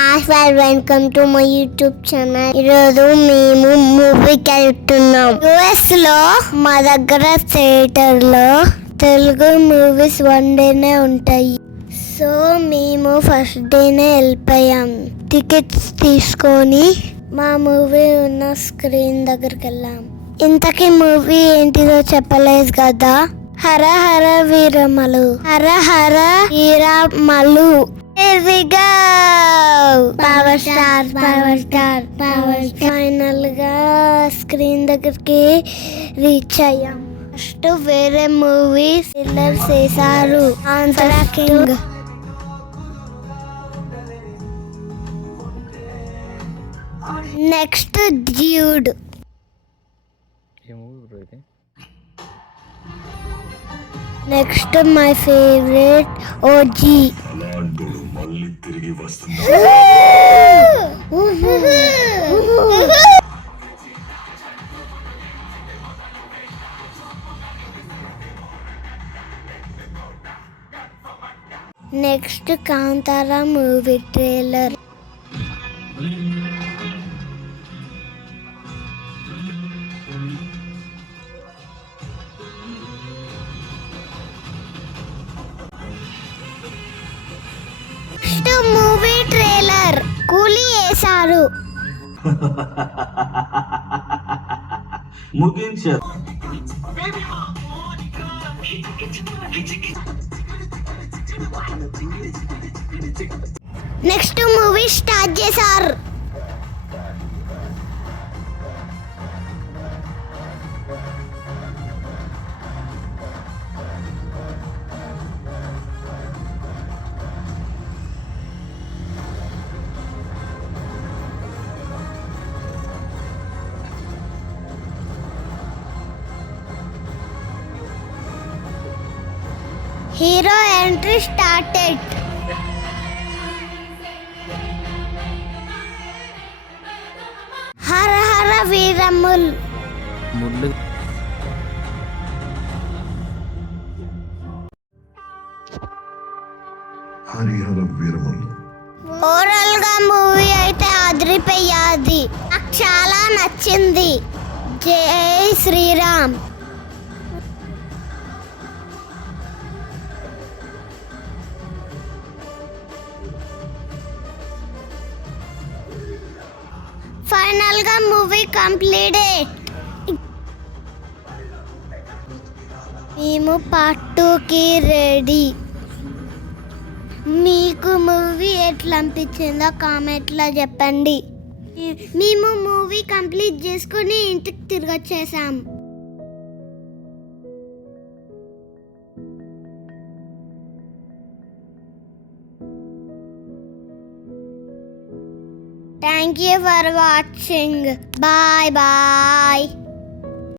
Welcome to my YouTube channel. ఈరోజు మేము మూవీకి వెళ్తున్నాం. యుఎస్ లో మా దగ్గర థియేటర్ లో తెలుగు మూవీస్ 1 డేనే ఉంటాయి. సో మేము ఫస్ట్ డేనే వెళ్ళిపోయాం. టికెట్స్ తీసుకొని మా మూవీ ఉన్న స్క్రీన్ దగ్గరికి వెళ్ళాం. ఇంతకీ మూవీ ఏంటిదో చెప్పలేదు కదా. Hara Hara Veeramallu, Hara Hara Veeramallu. Here we go. Power star. Final గా స్క్రీన్ దగ్గరికి రీచ్ అయ్యాం. ఫస్ట్ వేరే మూవీస్ ట్రైలర్ చేశారు. Andhra king, next dude, next my favourite OG. Next Kantara movie trailer. Next movie trailer Coolie వేశారు. ముగించారు. నెక్స్ట్ మూవీ స్టార్ట్ చేశారు. Hero entry started. Hara Hara Veeramallu. Harihara Veeramallu. Overall గా movie అయితే అదిరిపోయాది. నాకు చాలా నచ్చింది. జై శ్రీరామ్. ఫైనల్ గా మూవీ కంప్లీటెడ్. మేము పార్ట్ 2కి రెడీ. మీకు మూవీ ఎట్లా అనిపించిందో కామెంట్లో చెప్పండి. మేము మూవీ కంప్లీట్ చేసుకుని ఇంటికి తిరిగి వచ్చేసాం. Thank you for watching. Bye bye.